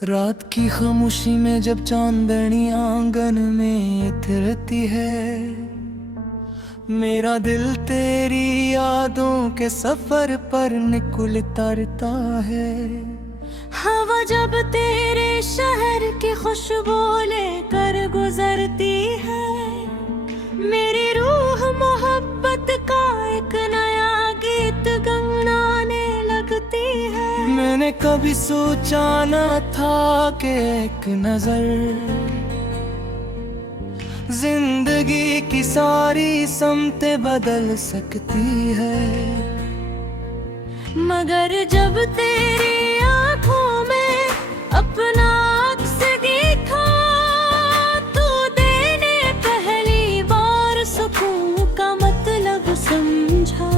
रात की खामोशी में जब चांदनी आंगन में थिरती है, मेरा दिल तेरी यादों के सफर पर निकुल तरता है। हवा जब तेरे शहर की खुशबू लेकर गुजरती है, मेरी रूह मोहब्बत का एक नया गीत गुनगुनाने लगती है। मैंने कभी सोचा न था कि एक नजर जिंदगी की सारी समतें बदल सकती है। मगर जब तेरी आंखों में अपना अक्स देखा, तो देने पहली बार सुकून का मतलब समझा।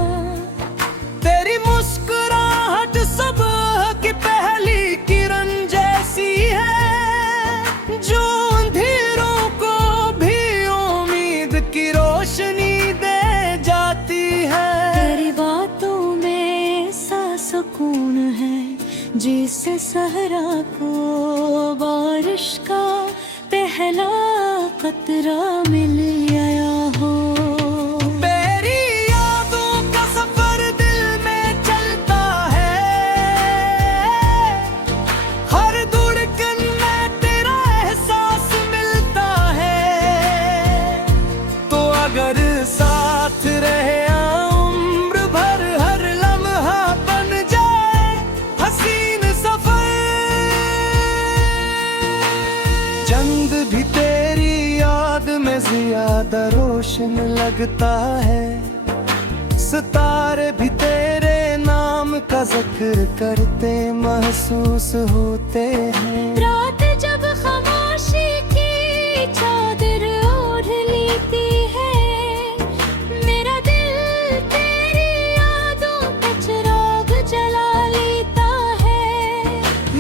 तेरी मुस्कुराहट सुबह की पहली किरण जैसी है, जो अंधेरों को भी उम्मीद की रोशनी दे जाती है। तेरी बातों में ऐसा सुकून है जिससे सहरा को बारिश का पहला कतरा मिल गया हो। मेरी यादों का सफर दिल में चलता है, हर धड़कन में तेरा एहसास मिलता है। तो अगर साथ रहे उम्र भर, हर लम्हा बन जाए हसीन सफर। चंद भी तेरी याद में ज्यादा रोशन लगता है, सितारे भी तेरे नाम का जिक्र करते महसूस होते हैं। रात जब खामोशी की चादर ओढ़ लेती है, मेरा दिल तेरी यादों का चिराग जला लेता है।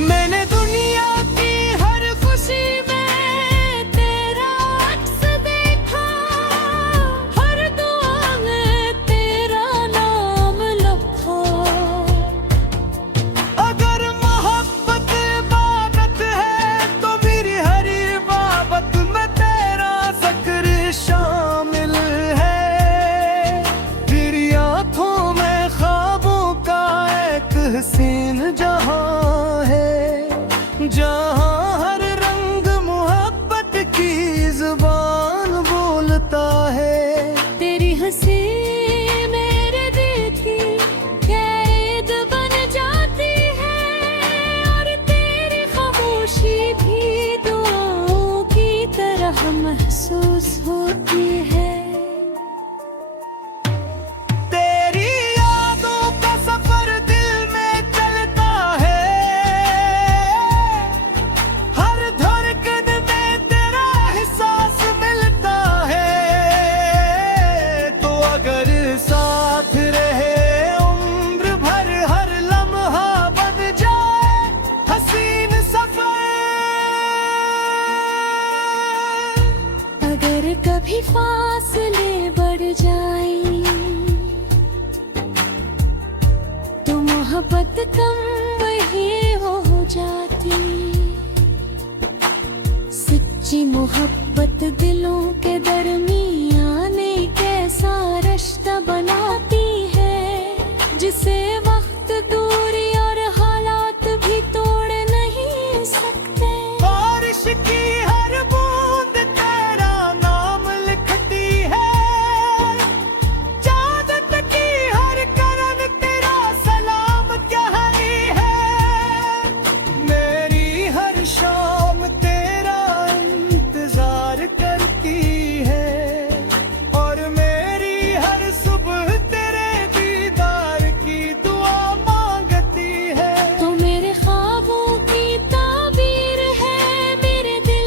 मैंने दुनिया की हर खुशी में तेरा अक्स देखा, हर दुआ में तेरा नाम लिखा। अगर मोहब्बत इबादत है तो मेरी हर इबादत में तेरा जिक्र शामिल है। तेरी आंखों में ख्वाबों का एक हसीन जहां है, जहां हर रंग मोहब्बत की जुबान बोलता है। तेरी हंसी मेरे दिल की कैद बन जाती है, और तेरी खामोशी भी दुआओं की तरह महसूस होती है। तेरी यादों का सफर दिल में चलता है, हर धड़कन में तेरा एहसास मिलता है। तो अगर साथ रहे उम्र भर, हर लम्हा बन जाए हसीन सफर। अगर कभी फासले बढ़ जाए तो मोहब्बत कम वही हो जाती। सच्ची मोहब्बत दिलों के दरमियान एक ऐसा रिश्ता बनाती है, जिसे वक्त, दूरी और हालात भी तोड़ नहीं सकते। बारिश की हर बूंद तेरा नाम लिखती है, चाँद की हर करन तेरा सलाम कहती है। मेरी हर शाम तेरा इंतजार करती है, और मेरी हर सुबह तेरे दीदार की दुआ मांगती है। तो मेरे ख्वाबों की ताबीर है, मेरे दिल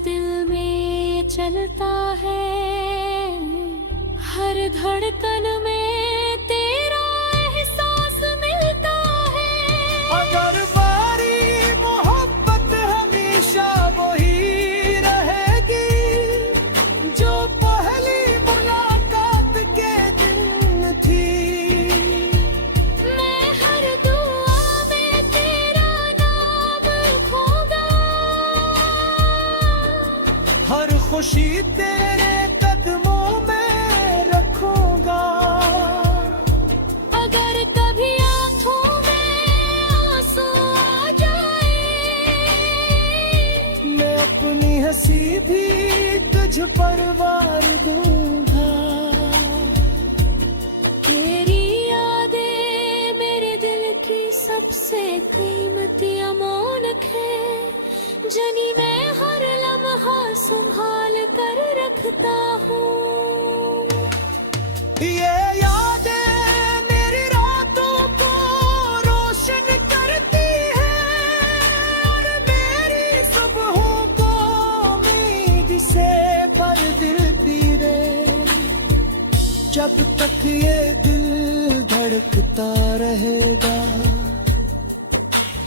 दिल में चलता है, हर धड़कन में तेरा एहसास मिलता है। अगर बारी मोहब्बत हमेशा वही रहेगी जो पहली मुलाकात के दिन थी। मैं हर दुआ में तेरा नाम लिखूंगा, हर खुशी तेरे कदमों में रखूंगा। अगर कभी आंखों में आंसू आ जाए, मैं अपनी हंसी भी तुझ पर वार दूंगा। तेरी यादें मेरे दिल की सबसे कीमती अमानत है, जनी मैं हर लम्हा संभाल कर रखता हूँ। ये यादें मेरी रातों को रोशन करती है और मेरी सुबहों को उम्मीद से भर देती रे। जब तक ये दिल धड़कता रहेगा,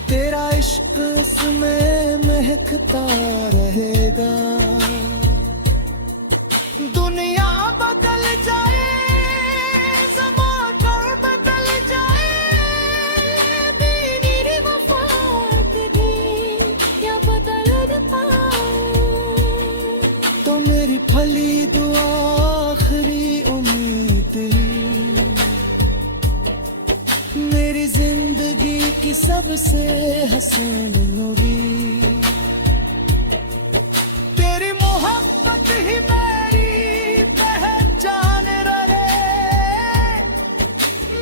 तेरा इश्क इसमें महकता रहेगा। दुनिया बदल जाए, ज़माना बदल जाए, मेरी वफा तेरी क्या बदल न पाऊं। तो मेरी फली दुआ आखिरी उम्मीद, मेरी जिंदगी की सबसे हसीन नबी। तेरी मोहब्बत ही मेरी पहचान रहे,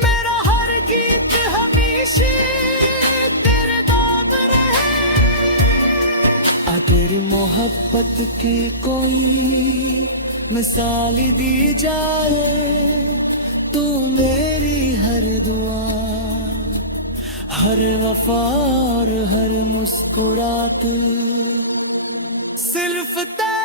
मेरा हर गीत हमेशा तेरे नाम रहे। तेरी मोहब्बत की कोई मिसाल दी जाए, तू मेरी हर दुआ, हर वफा और हर मुस्कुरात सिर्फ तेरे